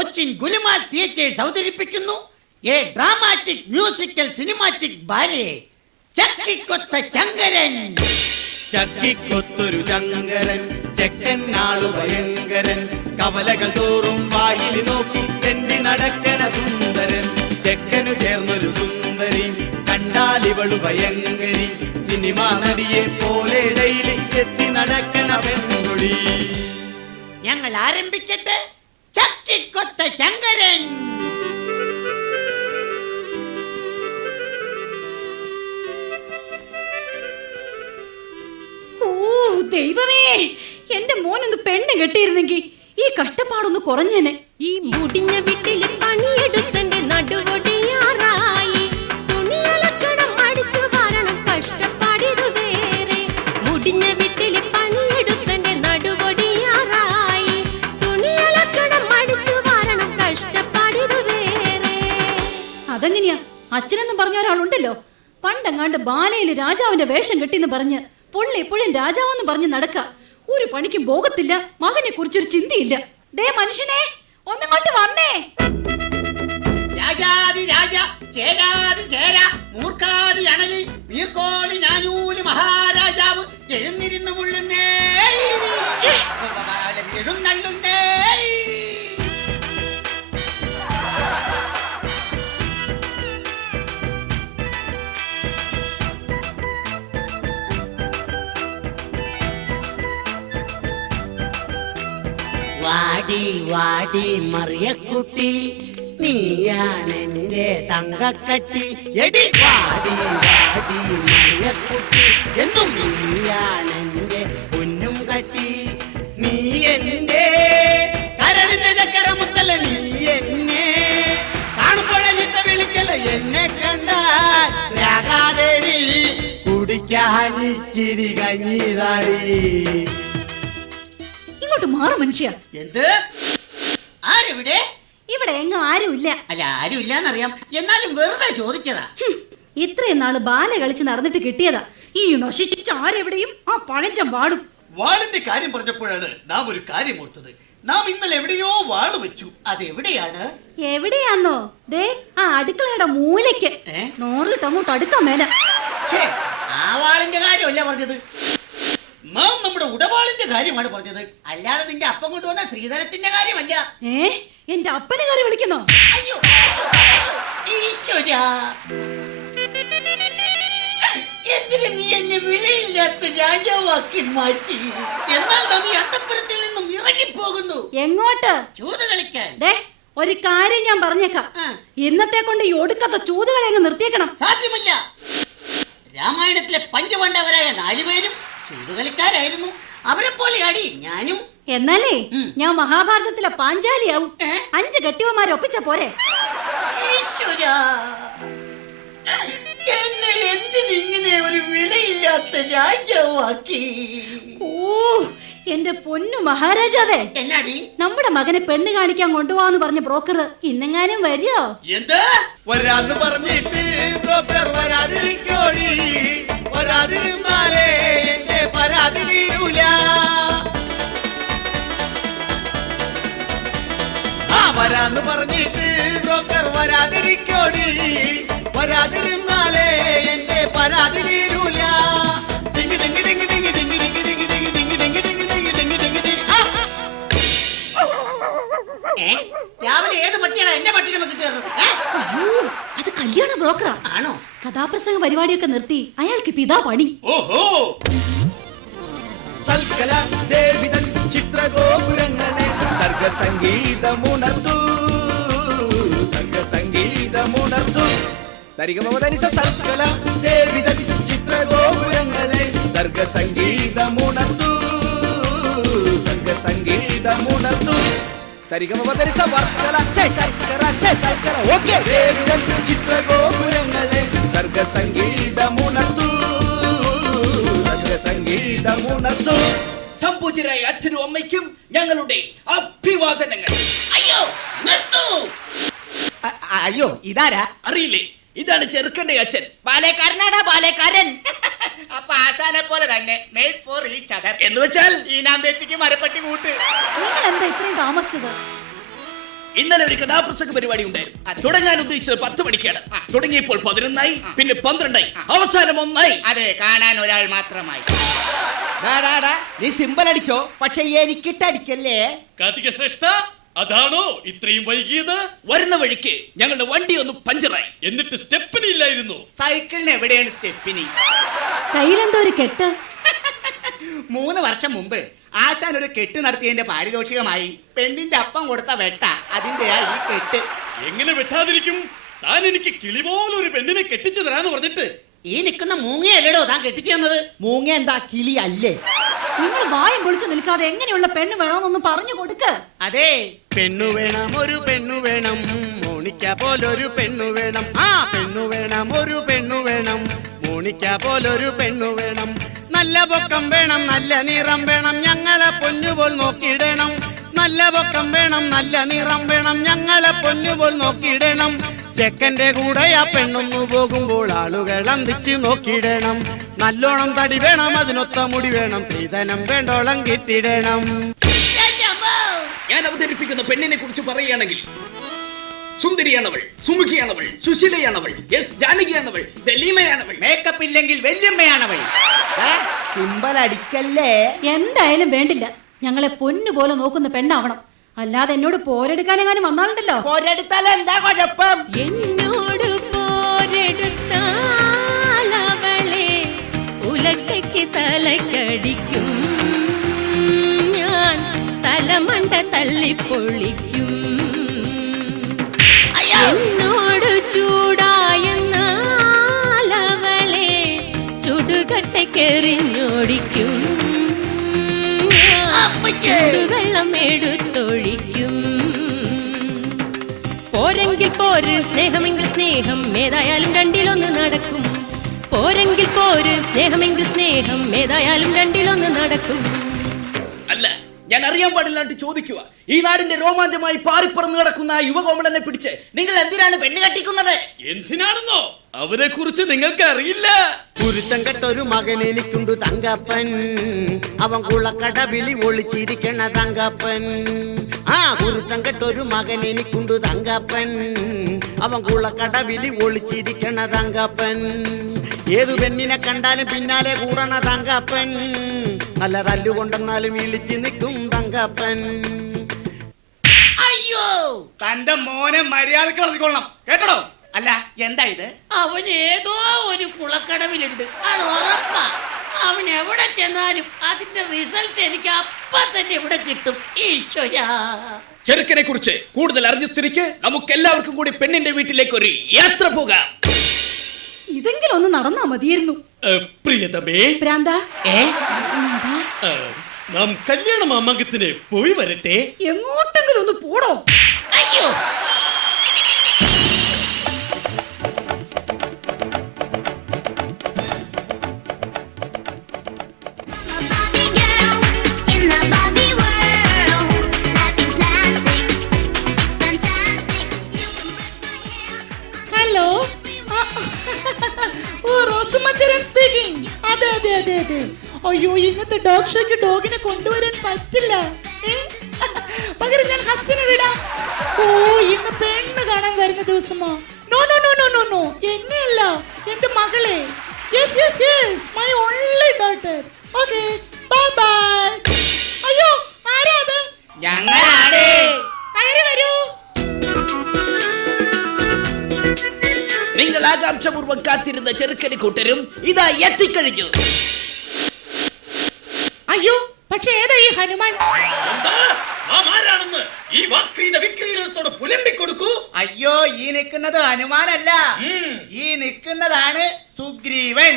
Cochin Gulumal theatres അവതരിപ്പിക്കുന്നു. A dramatic musical cinematic ballet. ചക്കിക്കൊത്ത Chankaran. ചക്കിക്കൊത്തൊരു Chankaran ചെക്കൻ നാളു ഭയങ്കരൻ. കവലകൾ തോറും വായിൽ നോക്കി തെണ്ടി നടക്കണ സുന്ദരൻ. ചെക്കനു ചേർന്നൊരു സുന്ദരി കണ്ടാൽ ഇവളു ഭയങ്കരി. സിനിമാ നടിയെ പോലെ ഡെയിലി ചെത്തി നടക്കണ പെൺകുടി. ഞങ്ങൾ ആരംഭിക്കട്ടെ? ചക്കിക്കൊത്ത ചങ്കരൻ ഓ ദൈവമേ എന്റെ മോനൊന്ന് പെണ്ണ് കെട്ടിയിരുന്നെങ്കിൽ ഈ കഷ്ടപ്പാടൊന്ന് കുറഞ്ഞേനെ. ഈ മുടിഞ്ഞ വീട്ടിൽ പറഞ്ഞ ഒരാളുണ്ടല്ലോ. പണ്ടെങ്ങാണ്ട് ബാലയിൽ രാജാവിന്റെ വേഷം കെട്ടിന്ന് പറഞ്ഞ് പുള്ളി എപ്പോഴും രാജാവെന്ന് പറഞ്ഞ് നടക്ക. ഒരു പണിക്കും പോകത്തില്ല. മകനെ കുറിച്ചൊരു ചിന്തയില്ല. ദേ മനുഷ്യനെ ഒന്നിങ്ങോട്ട് വന്നേ. രാജാതി രാജ ചേരാതി ചേര മൂർഖാതി അണലി നീർക്കോലി ഞാനൂലി മഹാരാജാവ് എഴുന്നിരുന്നു മുള്ളുന്നേ. എഴുന്നള്ളുന്നേ വാടി വാടി മറിയക്കുട്ടി. നീയാണെന്റെ തങ്കക്കട്ടി. എടി വാടി വാടി മറിയക്കുട്ടി. എന്നും നീയാണെന്റെ പൊന്നും കട്ടി. നീ എന്റെ കരളിന്റെ നീ വിളിക്കല എന്നെ കണ്ടാൽ കഞ്ഞിതാടി ഇങ്ങോട്ട് മാറും മനുഷ്യ. എന്ത്? ആരെവിടെ? ഇവിടെ എങ്ങും ആരുമില്ല. അല്ല ആരുമില്ലാന്നറിയാം. എന്നാലും വെറുതെ ചോദിച്ചതാ. ഹും, ഇത്രയും നാൾ ബാല കളിച്ച് നടന്നിട്ട് കിട്ടിയതാ. ഈ നശിച്ച ആരെവിടെയും ആ പഴഞ്ചൻ വാടും. വാളിന്റെ കാര്യം പറഞ്ഞപ്പോഴാണ് നാം ഒരു കാര്യം ഓർത്തത്. നാം ഇന്നലെ എവിടെയോ വാൾ വെച്ചു. അതെവിടെയാണ്? എവിടെയാന്നോ? ദേ ആ അടുക്കളയുടെ മൂലയ്ക്ക്. ഏ? നോറിട്ട് അങ്ങോട്ട് അടുക്കാൻ മേല. ഛേ, ആ വാളിന്റെ കാര്യമല്ല പറഞ്ഞത്. നാം നമ്മുടെ ഉടവാളിന്റെ കാര്യമാണ് പറഞ്ഞത്. അല്ലാതെ നിന്റെ അപ്പം കൊണ്ടുവന്ന ശ്രീധരത്തിന്റെ കാര്യമല്ല. ഏ? എന്റെ അപ്പനെ കാര്യം വിളിക്കുന്നോ? അയ്യോ അയ്യോ, അയ്യോ, ഈശ്വരാ. എന്തിന് നീ എന്നെ വിലയില്ലാത്ത രാജാവാക്കി മാറ്റി? എന്നാൽ നാം ഈ അന്തപ്പുരത്തിൽ നിന്നും ഇറങ്ങിപ്പോകുന്നു. എങ്ങോട്ട്? ചൂത് കളിക്കാൻ. ദേ ഒരു കാര്യം ഞാൻ പറഞ്ഞേക്കാം. ആ. ഇന്നത്തെ കൊണ്ട് ഈ ഒടുക്കത്തെ ചൂതുകളെ അങ്ങ് നിർത്തിയേക്കണം. സാധ്യമല്ല. രാമായണത്തിലെ പഞ്ചപാണ്ഡവരായ നാലുപേരും ചൂതുകളിക്കാരായിരുന്നു അവരെ പോലെ അടി ഞാനും. എന്നാലേ ഞാൻ മഹാഭാരതത്തിലെ പാഞ്ചാലിയാവും. അഞ്ച് കെട്ടിയവന്മാരെ ഒപ്പിച്ച പോരെ. എന്നെ എന്തിനിങ്ങനെ ഒരു വിലയില്ലാത്ത രാജാവാക്കി? ഓ എന്റെ പൊന്നു മഹാരാജാവേ. എന്നാടി? നമ്മുടെ മകനെ പെണ്ണ് കാണിക്കാൻ കൊണ്ടുപോവാന്ന് പറഞ്ഞ ബ്രോക്കർ ഇന്നെങ്ങാനും വരുമോ എന്താ? വരാന്ന് പറഞ്ഞിട്ട് ബ്രോക്കർ വരാതിരിക്കോടി. വരാതിരുന്നാലേ അതിരീരൂല ആ വരാന്ന് പറഞ്ഞിട്ട് ബ്രോക്കർ വരാതിരിക്കോടി വരാതിരുന്നാലേ എന്റെ പരാതി തീരൂല രാവിലെ ഏത് പട്ടിയാണ് എന്റെ പട്ടിനെ നമുക്ക് അത് കല്യാണ ബ്രോക്കറാ ആണോ കഥാപ്രസംഗ പരിപാടിയൊക്കെ നിർത്തി അയാൾക്ക് പിതാ പണി ഓഹോ സൽക്കല ദേവിതൻ ചിത്രഗോപുരങ്ങളെ സർഗസംഗീതമുണർത്തു സർഗസംഗീതമുണർത്തു സരിഗമവതനിസ സൽക്കല ദേവിതൻ ചിത്രഗോപുരങ്ങളെ സർഗസംഗീതമുണർത്തു സർഗസംഗീതമുണർത്തു സരിഗമവതനിസ വർക്കല ചേ ശർക്കര ചേ ശർക്കര ഓക്കേ ദേവിതൻ ചിത്രഗോപുരങ്ങളെ സർഗസംഗീതമുണർത്തു സംഗീതമുണർത്തു സംപൂജ്യരായ അച്ഛനും അമ്മയ്ക്കും ഞങ്ങളുടെ അഭിവാദനങ്ങൾ. അയ്യോ നിർത്തൂ. അയ്യോ ഇതാരാ? അറിയില്ലേ ഇതാണ് ചെറുക്കന്റെ അച്ഛൻ. ബാലേക്കാരനാടാ ബാലേക്കാരൻ. അപ്പൊ ആശാനെ പോലെ തന്നെ മെയ്ഡ് ഫോർ ഈ ചതർ എന്ന് വെച്ചാൽ ഈ ഈനാമ്പേച്ചിക്ക് മരപ്പട്ടി കൂട്ട്. നിങ്ങൾ എന്താ ഇത്രയും താമസിച്ചത്? ഇന്നലെ ഒരു കഥാപ്രസംഗ പരിപാടി ഉണ്ടായിരുന്നു. തുടങ്ങാൻ ഉദ്ദേശിച്ചത് പത്ത് മണിക്കാണ്. തുടങ്ങിയപ്പോൾ പതിനൊന്നായി പിന്നെ പന്ത്രണ്ടായി. അവസാനം ഒന്നായി. അതെ കാണാൻ ഒരാൾ മാത്രമായി. ഡാ, ഡാ, ഡാ, നീ സിമ്പൽ അടിച്ചോ? പക്ഷെ എനിക്കിട്ട് അടിക്കല്ലേ? കാർത്തിക ശ്രേഷ്ഠ അതാണോ ഇത്രയും വൈകിയത്? വരുന്ന വഴിക്ക് ഞങ്ങളുടെ വണ്ടി ഒന്ന് പഞ്ചറായി. എന്നിട്ട് സ്റ്റെപ്പിനി ഇല്ലായിരുന്നു. സൈക്കിളിന് എവിടെയാണ് സ്റ്റെപ്പിനി? കയ്യിലെന്തോ ഒരു കെട്ട്. മൂന്ന് വർഷം മുമ്പ് ആശാൻ ഒരു കെട്ട് നടത്തിയതിന്റെ പാരിതോഷികമായി പെണ്ണിന്റെ അപ്പം കൊടുത്ത വെട്ട അതിന്റെയാ ഈ കെട്ട്. എങ്ങനെ വെട്ടാതിരിക്കും? താൻ എനിക്ക് കിളി പോലെ ഒരു പെണ്ണിനെ കെട്ടിച്ചു തരാന്ന് പറഞ്ഞിട്ട്. ഈ നിൽക്കുന്ന മൂങ്ങയല്ലേടോ താൻ കെട്ടിച്ചു തന്നത്? മൂങ്ങ എന്താ കിളി അല്ലേ? നിങ്ങൾ വായം പൊളിച്ചു നിൽക്കാതെ എങ്ങനെയുള്ള പെണ്ണ് വേണമെന്നൊന്ന് പറഞ്ഞു കൊടുക്ക്. അതെ പെണ്ണു വേണം ഒരു പെണ്ണു വേണം. മോണിക്ക പോലൊരു പെണ്ണു വേണം. ആ പെണ്ണു വേണം ഒരു പെണ്ണു വേണം. മോണിക്ക പോലൊരു പെണ്ണു വേണം. നല്ല പൊക്കം വേണം നല്ല നിറം വേണം ഞങ്ങളെ പൊന്നുപോൽ നോക്കിയിടണം. നല്ല പൊക്കം വേണം നല്ല നിറം വേണം ഞങ്ങളെ പൊന്നുപോൽ നോക്കിയിടണം. ചെക്കന്റെ കൂടെ ആ പെണ്ണൊന്നു പോകുമ്പോൾ ആളുകൾ അന്തിച്ച് നോക്കിയിടണം. നല്ലോണം തടി വേണം അതിനൊത്ത മുടി വേണം സ്ത്രീധനം വേണ്ടോളം കിട്ടിയിടണം. ഞാൻ അവതരിപ്പിക്കുന്ന പെണ്ണിനെ കുറിച്ച് പറയുകയാണെങ്കിൽ സുന്ദരിയാണവൾ സുമുഖിയാണവൾ സുശീലയാണവൾ എസ് ജാനകിയാണവൾ ദലീമയാണവൾ മേക്കപ്പ് ഇല്ലെങ്കിൽ വല്യമ്മയാണവൾ. സിമ്പൽ അടിക്കല്ലേ? എന്തായാലും വേണ്ടില്ല. ഞങ്ങളെ പൊന്നു പോലെ നോക്കുന്ന പെണ്ണാവണം. അല്ലാതെ എന്നോട് പോരെടുക്കാനെങ്ങാനും വന്നാലുണ്ടല്ലോ ഒരിടത്താൽ എന്താ കുഴപ്പം? എന്നോട് പോരെടുത്താലവളെ ഉലക്കയ്ക്ക് തലക്കടിക്കും. ഞാൻ തലമണ്ട തല്ലിപ്പൊളിക്കും എന്നോട് ചൂടായെന്നാലവളെ ചുടുകട്ടയ്ക്കെറിഞ്ഞോടിക്കും വെള്ളം എടുത്തൊഴിക്കും പോരെങ്കിൽ പോര് സ്നേഹമെങ്കിൽ സ്നേഹം ഏതായാലും രണ്ടിലൊന്ന് നടക്കും. പോരെങ്കിൽ പോര് സ്നേഹമെങ്കിൽ സ്നേഹം ഏതായാലും രണ്ടിലൊന്ന് നടക്കും. ഞാൻ അറിയാൻ പാടില്ലാണ്ട് ചോദിക്കുക. ഈ നാടിന്റെ രോമാഞ്ചമായി പാറിപ്പറന്ന് കിടക്കുന്ന ആ യുവകോമളനെ പിടിച്ച് നിങ്ങൾ എന്തിനാണ് പെണ്ണ് കെട്ടിക്കുന്നത്? എന്തിനാണെന്നോ? അവരെ കുറിച്ച് നിങ്ങൾക്ക് അറിയില്ല. കുരുത്തം കെട്ടൊരു മകൻ എനിക്കുണ്ട് തങ്കപ്പൻ. അവൻ കുളക്കടവിളി ഒളിച്ചിരിക്കണ തങ്കപ്പൻ. ആ കുരുത്തം കെട്ടൊരു മകൻ എനിക്കുണ്ട് തങ്കപ്പൻ. അവൻ കുളക്കടവിളി ഒളിച്ചിരിക്കണ തങ്കപ്പൻ. ഏതു പെണ്ണിനെ കണ്ടാലും പിന്നാലെ കൂടണ തങ്കപ്പൻ. നല്ല തല്ലുകൊണ്ടെന്നാലും ഇളിച്ചു നിൽക്കും തങ്കപ്പൻ. അയ്യോ തന്റെ മോനെ മര്യാദയ്ക്ക് വളർത്തിക്കൊള്ളണം. കേട്ടോ അല്ല എന്താ ഇത്? അവൻ ഏതോ ഒരു കുളക്കടവിലുണ്ട്. അത് ഉറപ്പാ. അവൻ എവിടെ ചെന്നാലും അതിന്റെ റിസൾട്ട് എനിക്ക് അപ്പ തന്നെ ഇവിടെ കിട്ടും. ഈശ്വരാ. ചെറുക്കനെ കുറിച്ച് കൂടുതൽ അറിഞ്ഞ സ്ഥിതിക്ക് നമുക്ക് എല്ലാവർക്കും കൂടി പെണ്ണിന്റെ വീട്ടിലേക്ക് ഒരു യാത്ര പോകാം. ഇതെങ്കിലും ഒന്ന് നടന്നാ മതിയായിരുന്നു. പ്രിയതമേ. ഭ്രാന്ത. നാം കല്യാണ മാമാങ്കത്തിന് പോയി വരട്ടെ. എങ്ങോട്ടെങ്കിലും ഒന്ന് പോടോ. അയ്യോ. നിങ്ങൾ ആകാംക്ഷപൂർവം കാത്തിരുന്ന ചെറുക്കനെ കൂട്ടരും ഇതാ എത്തിക്കഴിഞ്ഞു. അയ്യോ പക്ഷെ ഏതാ ഈ ഹനുമാൻ? ഈ വാക്രീത വിക്രീഡത്തോട് പുലമ്പിക്കൊടുക്കൂ. അയ്യോ ഈ നിൽക്കുന്നത് ഹനുമാനല്ല. ഈ നിൽക്കുന്നതാണ് സുഗ്രീവൻ.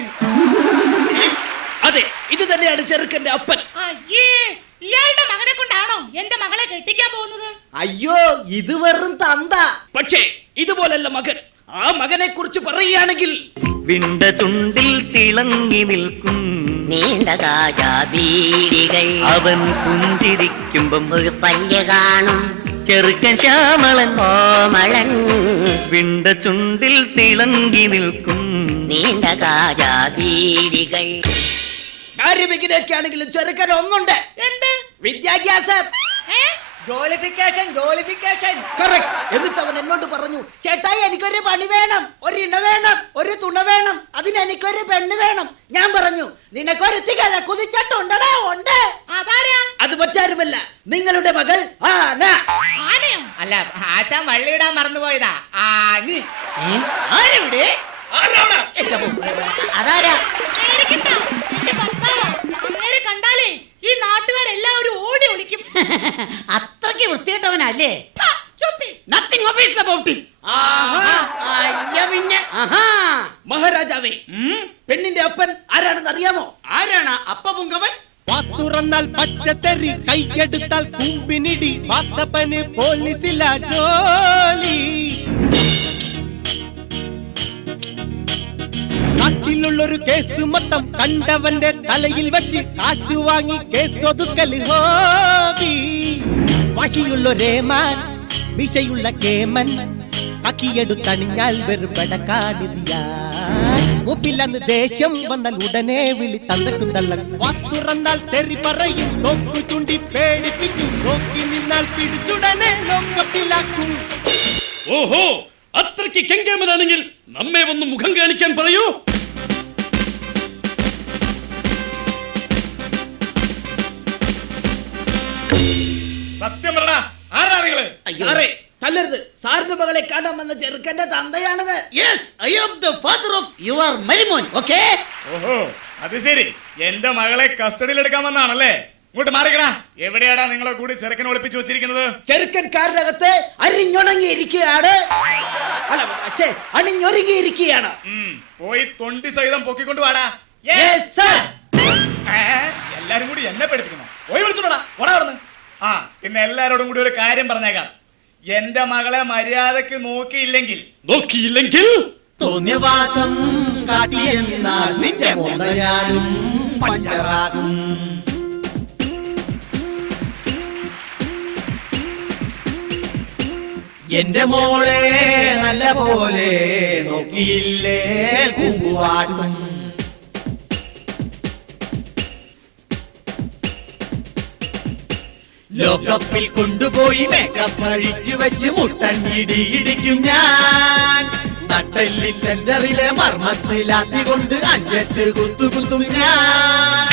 അതെ ഇത് തന്നെയാണ് ചെറുക്കന്റെ അപ്പൻ. അയ്യേ ഇയാളുടെ മകനെ കൊണ്ടാണോ എന്റെ മകളെ കെട്ടിക്കാൻ പോകുന്നത്? അയ്യോ ഇത് വെറും തന്ത. പക്ഷേ ഇതുപോലല്ല മകൻ. ആ മകനെ കുറിച്ച് പറയുകയാണെങ്കിൽ വിണ്ട ചുണ്ടിൽ തിളങ്ങി നിൽക്കും നീണ്ട കാജാബീഡികൾ അവൻ പുഞ്ചിരിക്കുമ്പം ഒരു പല്ല് കാണും. ചെറുക്കൻ ശ്യാമളൻ കോമളൻ വിണ്ട ചുണ്ടിൽ തിളങ്ങി നിൽക്കും നീണ്ട കാര്യമിങ്ങനെയൊക്കെ ആണെങ്കിലും ചെറുക്കൻ ഒന്നുണ്ട് എന്ത്? വിദ്യാഭ്യാസം. ജോളിഫിക്കേഷൻ ജോളിഫിക്കേഷൻ Correct. എന്നിട്ട് അവൻ എന്നോട് പറഞ്ഞു ചേട്ടായി എനിക്കൊരു പണി വേണം ഒരു ഇണ വേണം ഒരു തുണ വേണം അതിന് എനിക്കൊരു പെണ്ണ് വേണം. ഞാൻ പറഞ്ഞു നിനക്കൊരു തികഴ കുതിച്ചിട്ടുണ്ടടാ ഉണ്ട്. അതാരാ? അത് മറ്റാരുമല്ല നിങ്ങളുടെ മകൾ ആന. ആനയോ? അല്ല ആശാൻ വള്ളിയിടാൻ മറന്നുപോയതാ. ആനി ആരെവിടെ? അതാരാ? പേടിക്കണ്ട. എന്റെ ഭർത്താവാ. അങ്ങേരെ കണ്ടാലേ ഈ നാട്ടുകാരെല്ലാവരും ഓടി ഒളിക്കും. വൃത്തികെട്ടവനല്ലേ ഹാ, stupid. നത്തിങ് ഒഫീഷ്യൽ അബൌട്ട് അയ്യ പിന്നെ ആഹാ മഹാരാജാവേ പെണ്ണിന്റെ അപ്പൻ ആരാണെന്ന് അറിയാമോ ആരാണ് അപ്പ പുങ്കവൻ തുറന്നാൽ പച്ചത്തെറി കൈക്കെടുത്താൽ കൂമ്പിനിടി വാത്തപ്പന് പോലീസില ജോലി നാട്ടിലുള്ളൊരു കേസ് മൊത്തം കണ്ടവന്റെ തലയിൽ വെച്ച് കാശു വാങ്ങി കേസ് ഒതുക്കല് ഹോബി വശിയുള്ളൊരേമാൻ വിശയുള്ള കേമൻ. കക്കിയെടുത്തണിഞ്ഞാൽ വെറുപടക്കാണിതിയാ മുപ്പിലന്ന് ദേഷ്യം വന്നാൽ ഉടനെ വിളി തന്തക്കും തള്ളൻ. വാത്തുറന്നാൽ തെറി പറയും നോക്കു ചുണ്ടി പേടിപ്പിക്കും. നോക്കി നിന്നാൽ പിടിച്ചുടനെ ലോക്കപ്പിലാക്കും ഓഹോ അത്രയ്ക്ക് കെങ്കേമനാണെങ്കിൽ നമ്മെ ഒന്ന് മുഖം കാണിക്കാൻ പറയൂ. സത്യം പറ ആരാ നിങ്ങൾ? സാറേ തല്ലരുത്. സാറിന്റെ മകളെ കാണാൻ വന്ന ചെറുക്കന്റെ തന്തയാണത്. Yes I am the father of your മരിമോൻ okay ഓഹോ അത് ശരി. എന്റെ മകളെ കസ്റ്റഡിയിൽ എടുക്കാൻ വന്നാണല്ലേ ഇങ്ങോട്ട് മാറിക്കടാ. എവിടെയാടാ നിങ്ങളെ കൂടി ചെറുക്കനെ ഒളിപ്പിച്ചു വെച്ചിരിക്കുന്നത്? ചെറുക്കൻ കാറിനകത്ത് അരിഞ്ഞുണങ്ങിയിരിക്കുകയാണ്. അല്ല അച്ഛേ അണിഞ്ഞൊരുങ്ങിയിരിക്കുകയാണ്. പോയി തൊണ്ടി സഹിതം പൊക്കിക്കൊണ്ട് വാടാ. Yes, sir. ഏ, എല്ലാരും കൂടി എന്നെ പേടിപ്പിക്കണം പോയി വിളിച്ചോടാ വടാ അവിടുന്ന്. ആ പിന്നെ എല്ലാരോടും കൂടി ഒരു കാര്യം പറഞ്ഞേക്കാം. എന്റെ മകളെ മര്യാദയ്ക്ക് നോക്കിയില്ലെങ്കിൽ നോക്കിയില്ലെങ്കിൽ തോന്നിയവാസം കാട്ടിയെന്നാൽ നിന്റെ പഞ്ചറാകും. എന്റെ മോളെ നല്ല പോലെ നോക്കിയില്ലേ കുങ്കുവാടും ലോകപ്പിൽ കൊണ്ടുപോയി മേക്കപ്പ് അഴിച്ചു വെച്ച് മുട്ടൻ ഇടിക്കും ഞാൻ. നട്ടെല്ലിൻ സെന്ററിലെ മർമ്മത്തിലാത്തി കൊണ്ട് അഞ്ചെട്ട് കുത്തു കുത്തും ഞാൻ.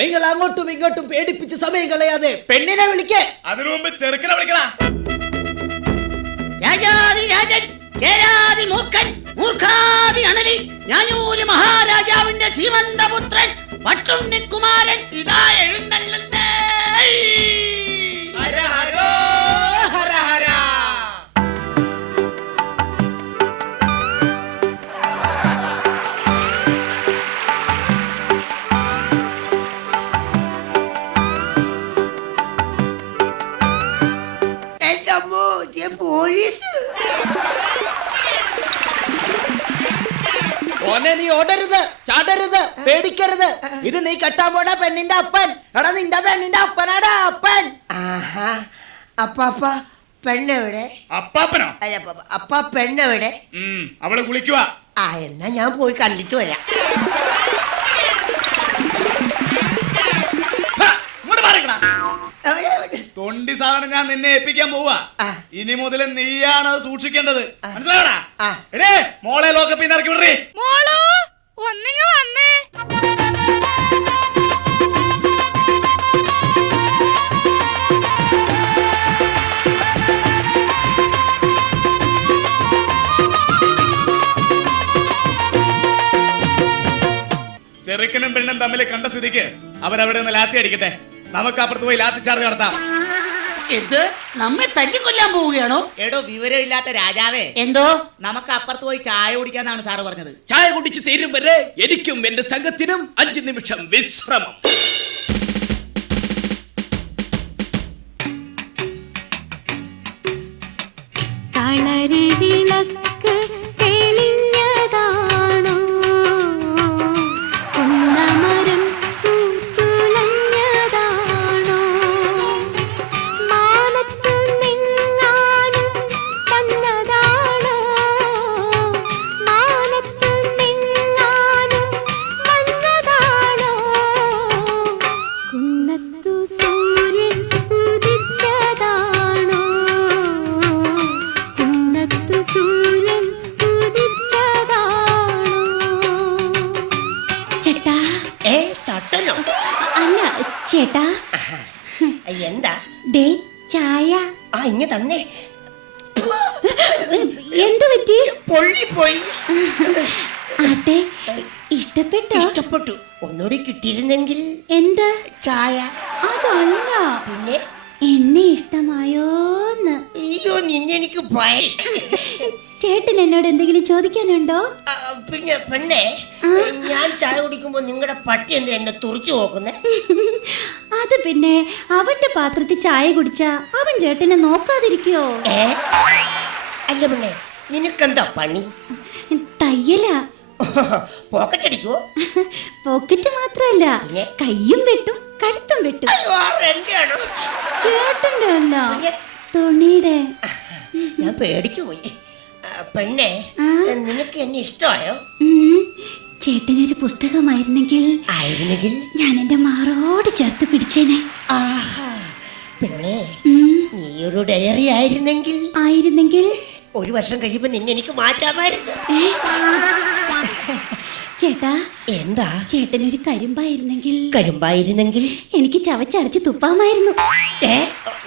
നിങ്ങൾ അങ്ങോട്ടും ഇങ്ങോട്ടും പേടിപ്പിച്ച് സമയം കളയാതെ പെണ്ണിനെ വിളിക്കേ. അതിനു മുമ്പ് ചെറുക്കനെ വിളിക്കടാ. രാജാതി രാജൻ കേരാതി മൂർഖൻ മൂർഖാതി അണലി ഞാനൂര് മഹാരാജാവിന്റെ സീമന്തപുത്രൻ പട്ടുണ്ണിക്കുമാരൻ ഇതാ എഴുന്നള്ളുന്നേ ഓനെ നീ ഓടരുത് ചാടരുത് പേടിക്കരുത്. ഇത് നീ കെട്ടാൻ പോണ പെണ്ണിന്റെ അപ്പൻ. എടാ നിന്റെ പെണ്ണിന്റെ അപ്പനാടാ അപ്പൻ. ആഹാ അപ്പാപ്പ പെണ്ണെവിടെ? അപ്പാപ്പനോ? അല്ല അപ്പാപ്പ അപ്പാ പെണ്ണെവിടെ? ഉം, അവൾ കുളിക്കുവാ. ആ എന്നാ ഞാൻ പോയി കണ്ടിട്ട് വരാം. തൊണ്ടി സാധനം ഞാൻ നിന്നെ ഏൽപ്പിക്കാൻ പോവാ. ഇനി മുതൽ നീയാണ് അത് സൂക്ഷിക്കേണ്ടത്. മനസ്സിലായടാ ആ. എടേ മോളെ ലോക്കപ്പിൽ നിന്ന് ഇറക്കി വിടറി. മോളു വന്നേ. ചെറുക്കനും പെണ്ണും തമ്മിൽ കണ്ട സ്ഥിതിക്ക് അവരവിടെ നിന്ന് ലാത്തി അടിക്കട്ടെ. നമുക്ക് അപ്പുറത്ത് പോയി ലാത്തി ചാർജ് നടത്താം. എന്ത് നമ്മെ തല്ലിക്കൊല്ലാൻ പോവുകയാണോ? എടോ വിവരം ഇല്ലാത്ത രാജാവേ. എന്തോ? നമുക്ക് അപ്പുറത്ത് പോയി ചായ കുടിക്കാന്നാണ് സാറ് പറഞ്ഞത്. ചായ കുടിച്ച് തീരും വരെ എനിക്കും എന്റെ സംഘത്തിനും അഞ്ചു നിമിഷം വിശ്രമം. കളരി ചായ ആ ഇങ്ങ തന്നെ. എന്ത് പറ്റി? പൊള്ളിപ്പോയി ആട്ടെ ഇഷ്ടപ്പെട്ടോ? ഇഷ്ടപ്പെട്ടു. ഒന്നുകൂടി കിട്ടിയിരുന്നെങ്കിൽ എന്ത്? ചായ. അതല്ല പിന്നെ? എന്നെ ഇഷ്ടമായോന്ന്. അയ്യോ നിന്നെ എനിക്ക് ചേട്ടൻ എന്നോട് എന്തെങ്കിലും ചോദിക്കാനുണ്ടോ? പിന്നെ പെണ്ണേ ഞാൻ ചായ കുടിക്കുമ്പോ നിങ്ങളുടെ പട്ടി എന്തിനാ എന്നെ തുറച്ചു നോക്കുന്നേ? അത് പിന്നെ അവന്റെ പാത്രത്തിൽ ചായ കുടിച്ച അവൻ ചേട്ടനെ നോക്കാതിരിക്കോ? അല്ല പെണ്ണെ നിനക്കെന്താ പണി? തയ്യല. പോക്കറ്റ് അടിക്കോ പോക്കറ്റ് മാത്രല്ല? കയ്യും വെട്ടും കഴുത്തും വെട്ടും. ചേട്ടന്റെ ചേട്ടന്റെ അല്ല തുണിയുടെ ഞാൻ പേടിച്ചു പോയി. പെണ്ണെ? നിനക്ക് എന്നെ ഇഷ്ടമായോ. ചേട്ടനൊരു പുസ്തകമായിരുന്നെങ്കിൽ ആയിരുന്നെങ്കിൽ? ഞാൻ എന്റെ മാറോട് ചേർത്ത് പിടിച്ചേനെ. പെണ്ണെ നീ ഒരു ഡയറി ആയിരുന്നെങ്കിൽ? ആയിരുന്നെങ്കിൽ? ഒരു വർഷം കഴിയുമ്പോ നിന്നെ എനിക്ക് മാറ്റാമായിരുന്നു. ചേട്ടാ എന്താ? ചേട്ടനൊരു കരിമ്പായിരുന്നെങ്കിൽ? കരിമ്പായിരുന്നെങ്കിൽ? എനിക്ക് ചവച്ചരച്ച് തുപ്പാമായിരുന്നു. ഏ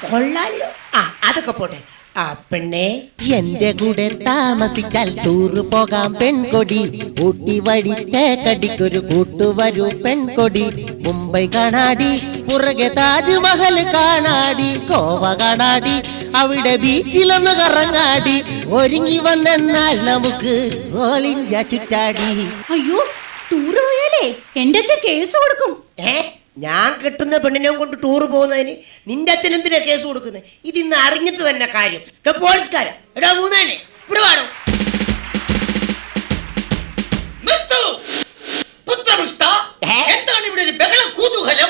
കൊള്ളാലോ. ആ അതൊക്കെ പോട്ടെ. ആ പെണ്ണെ എന്റെ കൂടെ താമസിച്ചാൽ ടൂറ് പോകാം പെൺകൊടി. ഊട്ടി വഴി തേക്കടിക്കൊരു കൂട്ടുവരൂ പെൺകൊടി. മുംബൈ കാണാടി പുറകെ താജ്മഹൽ കാണാടി ഗോവ കാണാടി അവിടെ ബീച്ചിലൊന്ന് കറങ്ങാടി. ഒരുങ്ങി വന്നെന്നാൽ നമുക്ക് ഓൾ ഇന്ത്യ ചുറ്റാടി. അയ്യോ ടൂറ് പോയാലേ? എന്റെ അച്ഛൻ കേസ് കൊടുക്കും. ഏ? ഞാൻ കിട്ടുന്ന പെണ്ണിനെ കൊണ്ട് ടൂർ പോകുന്നതിന് നിന്റെ അച്ഛൻ എന്തിനാ കേസ് കൊടുക്കുന്നത് ഇത് ഇന്ന് അറിഞ്ഞിട്ട് തന്നെ കാര്യം. എടാ പോലീസുകാരാ. എടാ മൂന്നാനെ ഇവിടെ വേണോ എന്താണ് ഇവിടെ ഒരു ബഹള കൂതൂഹലം?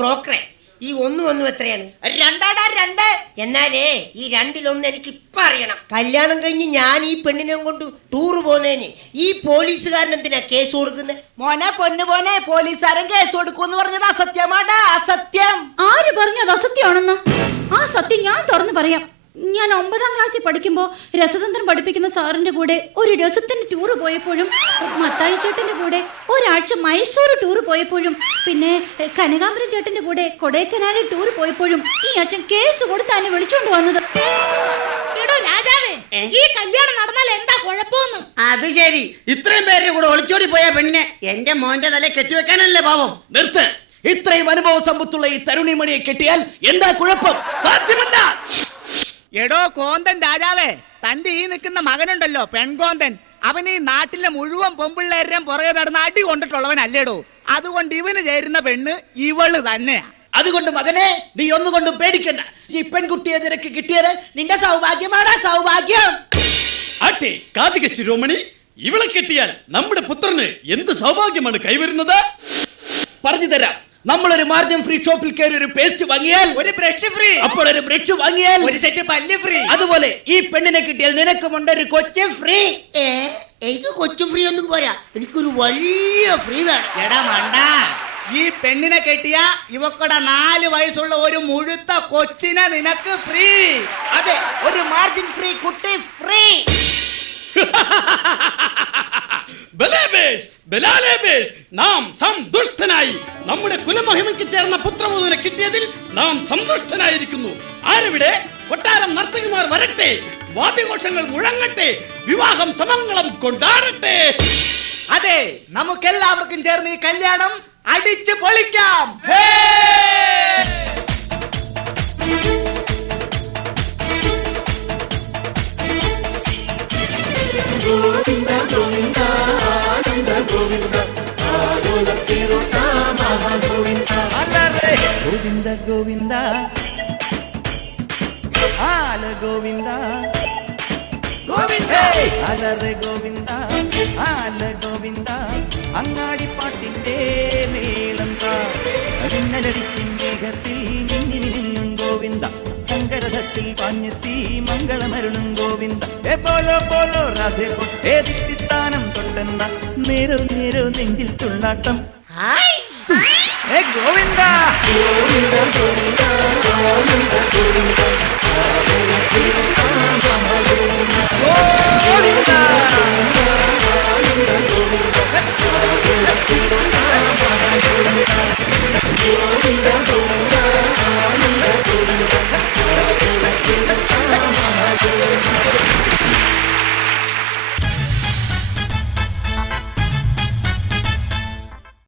ബ്രോക്കറെ ഈ ഒന്നും ഒന്നും എത്രയാണ്? രണ്ടാടാ രണ്ട്. എന്നാലേ ഈ രണ്ടിലൊന്ന് എനിക്ക് ഇപ്പൊ അറിയണം. കല്യാണം കഴിഞ്ഞ് ഞാൻ ഈ പെണ്ണിനെ കൊണ്ട് ടൂർ പോകുന്നതിന് ഈ പോലീസുകാരൻ എന്തിനാ കേസ് കൊടുക്കുന്നത് മോനെ പൊന്നു പോനെ പോലീസുകാരൻ കേസ് കൊടുക്കൂന്ന് പറഞ്ഞത് അസത്യമാണ് അസത്യം. ആര് പറഞ്ഞത് അസത്യമാണെന്ന്? ആ സത്യം ഞാൻ തുറന്നു പറയാം. ഞാൻ ഒമ്പതാം ക്ലാസ്സിൽ പഠിക്കുമ്പോൾ രസതന്ത്രം പഠിപ്പിക്കുന്ന സാറിന്റെ കൂടെ ഒരു രസത്തിന്റെ ടൂറ് പോയപ്പോഴും മത്തായി ചേട്ടന്റെ കൂടെ ഒരാഴ്ച മൈസൂർ ടൂർ പോയപ്പോഴും പിന്നെ കനകാംബരം ചേട്ടന്റെ കൂടെ കൊടൈക്കനാലിൽ ടൂർ പോയപ്പോഴും ഈ അച്ഛൻ കേസ് കൊടുത്താണ് വിളിച്ചോണ്ട് വന്നത്. എടോ രാജാവേ ഈ കല്യാണം നടന്നാൽ എന്താ കുഴപ്പമെന്ന്? അത് ശരി. ഇത്രയും പേരുടെ കൂടെ ഒളിച്ചോടി പോയ പെണ്ണിനെ എന്റെ മോന്റെ തല കെട്ടിവെക്കാനല്ലേ പാവം? നിർത്ത്. ഇത്രയും അനുഭവ സമ്പത്തുള്ള ഈ തരുണിമണിയെ കെട്ടിയാൽ എന്താ കുഴപ്പം? സാധ്യമല്ല. എടോ കോന്തൻ രാജാവേ തന്റെ ഈ നിൽക്കുന്ന മകനുണ്ടല്ലോ പെൺകോന്തൻ. അവൻ ഈ നാട്ടിലെ മുഴുവൻ പൊമ്പിള്ളേരുടെയും പുറകെ നടന്ന് അടി കൊണ്ടിട്ടുള്ളവനല്ലേടോ. അതുകൊണ്ട് ഇവന് ചേരുന്ന പെണ്ണ് ഇവൾ തന്നെയാ. അതുകൊണ്ട് മകനെ നീ ഒന്നുകൊണ്ടും പേടിക്കണ്ട. ഈ പെൺകുട്ടിയെ നിനക്ക് കിട്ടിയത് നിന്റെ സൗഭാഗ്യമാണ് സൗഭാഗ്യം. ആട്ടെ കാതിക ശിരോമണി ഇവളെ കിട്ടിയാൽ നമ്മുടെ പുത്രന് എന്ത് സൗഭാഗ്യമാണ് കൈവരുന്നത്? പറഞ്ഞു തരാം. നമ്മളൊരു മാർജിൻ ഫ്രീ ഷോപ്പിൽ കയറി ഒരു പേസ്റ്റ് വാങ്ങിയാൽ ഒരു ബ്രഷ് ഫ്രീ അപ്പോൾ ഒരു ബ്രഷ് വാങ്ങിയാൽ ഒരു സെറ്റ് പല്ല് ഫ്രീ അതുപോലെ ഈ പെണ്ണിനെ കിട്ടിയാൽ നിനക്കുമുണ്ട് ഒരു കൊച്ചു ഫ്രീ ഏ എനിക്ക് കൊച്ചു ഫ്രീ ഒന്നും പോരാ. എനിക്കൊരു വലിയ ഫ്രീ വേണം. എടാ മണ്ട ഈ പെണ്ണിനെ കെട്ടിയ ഇവക്കടെ നാല് വയസ്സുള്ള ഒരു മുഴുത്ത കൊച്ചിനെ നിനക്ക് ഫ്രീ അതെ ഒരു മാർജിൻ ഫ്രീ കുട്ടി ഫ്രീ ബലേബേഷ് ബലാലേബേഷ് നാം സന്തുഷ്ടനായി. നമ്മുടെ കുലമഹിമയ്ക്ക് ചേർന്ന പുത്രവധുവിനെ കിട്ടിയതിൽ നാം സന്തുഷ്ടനായിരിക്കുന്നു. ആരവിടെ? കൊട്ടാരം നർത്തകിമാർ വരട്ടെ വാദ്യഘോഷങ്ങൾ മുഴങ്ങട്ടെ വിവാഹം സമംഗളം കൊണ്ടാടട്ടെ. അതെ നമുക്കെല്ലാവർക്കും ചേർന്ന് ഈ കല്യാണം അടിച്ച് പൊളിക്കാം. ഹേ! గోవింద గోవింద ఆల గోవింద గోవింద అలరే గోవింద ఆల గోవింద అంగాడి పాటిందే మేలంతా నిన్నలడిచింది മഞ്ഞെത്തി മംഗളമരുളും ഗോവിന്ദ. ഏ പോലോ പോലോ രാധേ പോ. ഏ ദിത്താനം കൊണ്ടെന്ന നേരോ നേരോ നെഞ്ചിൽ തുള്ളാട്ടം. ഏ ഗോവിന്ദ ഗോവിന്ദ ഗോവിന്ദ ഗോവിന്ദ ഗോവിന്ദ. ഗോവിന്ദ.